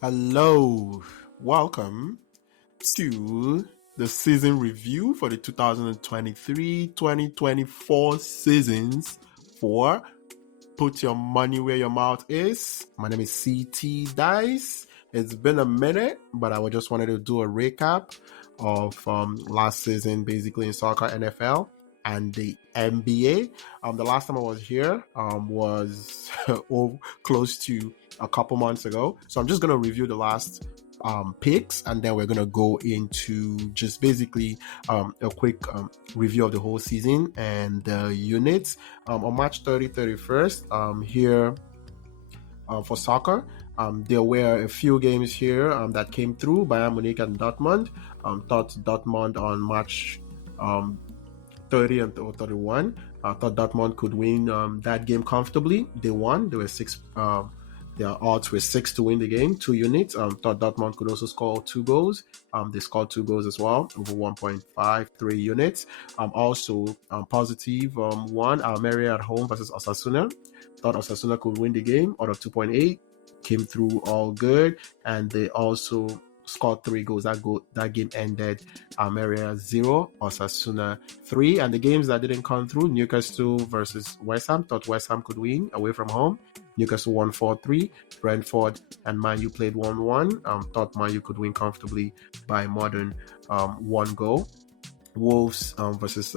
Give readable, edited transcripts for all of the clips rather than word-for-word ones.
Hello, welcome to the season review for the 2023-2024 seasons for Put Your Money Where Your Mouth Is. My name is CT Dice. It's been a minute, but I just wanted to do a recap of last season, basically in soccer, NFL, and the NBA. The last time I was here was close to a couple months ago. So I'm just going to review the last picks, and then we're going to go into just basically a quick review of the whole season and the units. On March 31st, here for soccer, there were a few games here that came through. Bayern Munich and Dortmund. Thought Dortmund on March 30 and 31. I thought Dortmund could win that game comfortably. They won. There were six. Their odds were 6 to win the game, 2 units. Thought Dortmund could also score 2 goals. They scored 2 goals as well, over 1.53 units. Also, positive one, Almeria at home versus Osasuna. Thought Osasuna could win the game out of 2.8. Came through all good. And they also scored 3 goals. That game ended Almeria 0, Osasuna 3. And the games that didn't come through, Newcastle versus West Ham. Thought West Ham could win away from home. Newcastle won 4-3. Brentford and Man U played 1-1. Thought Man U could win comfortably by more than 1 goal. Wolves versus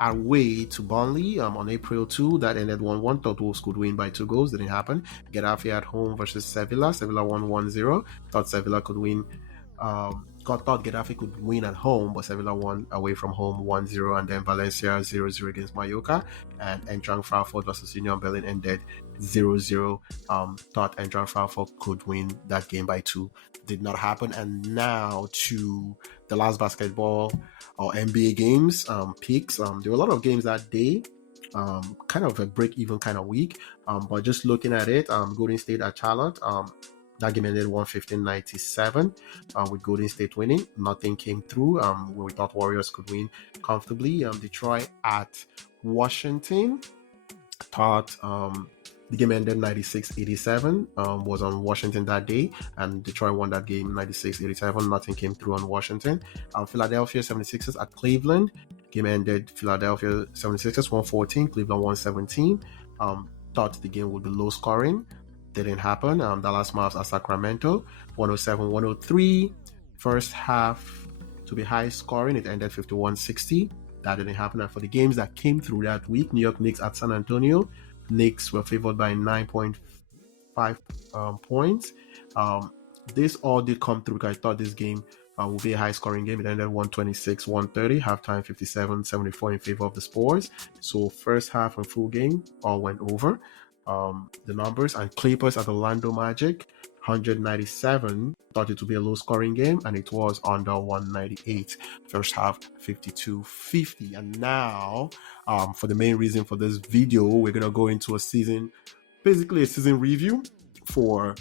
away to Burnley on April 2. That ended 1-1. Thought Wolves could win by 2 goals. Didn't happen. Getafe at home versus Sevilla. Sevilla won 1-0. Thought Sevilla could win. Thought Getafe could win at home, but Sevilla won away from home 1-0, and then Valencia 0-0 against Mallorca, and Eintracht Frankfurt versus Union Berlin ended 0-0. Thought Eintracht Frankfurt could win that game by 2. Did not happen. And now to the last basketball or NBA games picks. There were a lot of games that day. Kind of a break-even kind of week. But just looking at it, Golden State at Charlotte. That game ended 115-97 with Golden State winning. Nothing came through where we thought Warriors could win comfortably. Detroit at Washington. Thought the game ended 96-87. Was on Washington that day, and Detroit won that game 96-87. Nothing came through on Washington. Philadelphia 76ers at Cleveland. Game ended Philadelphia 76ers 114. Cleveland 117. Thought the game would be low scoring. Didn't happen. Dallas Mavs at Sacramento 107-103. First half to be high scoring. It ended 51-60. That didn't happen. And for the games that came through that week, New York Knicks at San Antonio. Knicks were favored by 9.5 points. This all did come through because I thought this game would be a high scoring game. It ended 126-130. Halftime 57-74 in favor of the Spurs. So first half and full game all went over. The numbers. And Clippers at Orlando Magic 197. Thought it would be a low scoring game, and it was under 198. First half 52-50. And now for the main reason for this video, we're gonna go into basically a season review for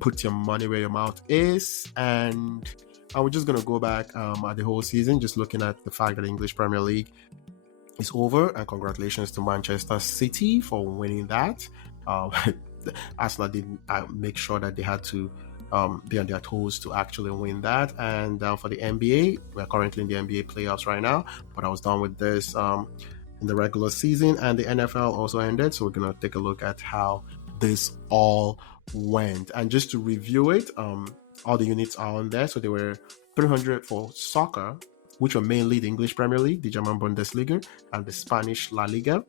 Put Your Money Where Your Mouth Is. And we're just gonna go back at the whole season, just looking at the fact that the English Premier League is over, and congratulations to Manchester City for winning that. Arsenal did make sure that they had to be on their toes to actually win that. And for the NBA, we're currently in the NBA playoffs right now, but I was done with this in the regular season, and the NFL also ended, so we're gonna take a look at how this all went. And just to review it, all the units are on there. So there were 300 for soccer, which were mainly the English Premier League, the German Bundesliga, and the Spanish La Liga.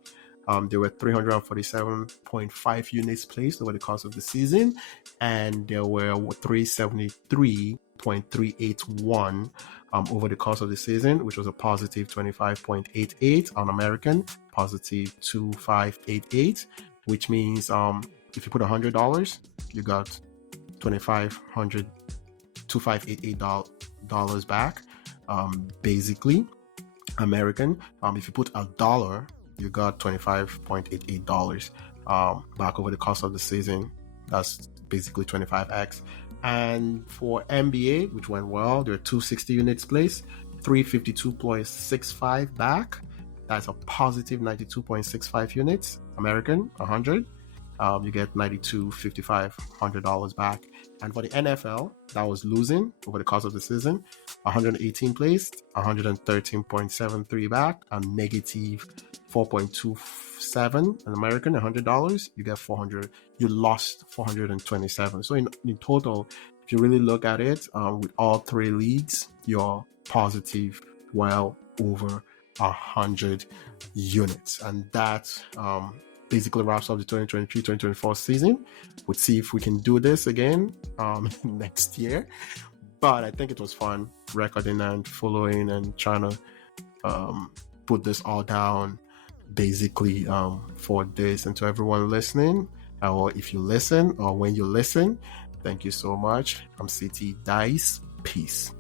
There were 347.5 units placed over the course of the season, and there were 373.381 over the course of the season, which was a positive 25.88 on American, positive 2588, which means if you put $100, you got $2,588 back. Basically, American. If you put $1, you got $25.88 back over the course of the season. That's basically 25x. And for NBA, which went well, there are 260 units placed, 352.65 back. That's a positive 92.65 units. American, 100. you get $92.55 back. And for the NFL, that was losing over the course of the season, 118 placed, 113.73 back, and negative 4.27 an American, $100. You get 400. You lost 427. So in total, if you really look at it, with all three leagues, you're positive well over 100 units, and that basically wraps up the 2023-2024 season. We'll see if we can do this again next year. But I think it was fun recording and following and trying to put this all down basically for this. And to everyone listening, or if you listen or when you listen, thank you so much. I'm CT Dice. Peace.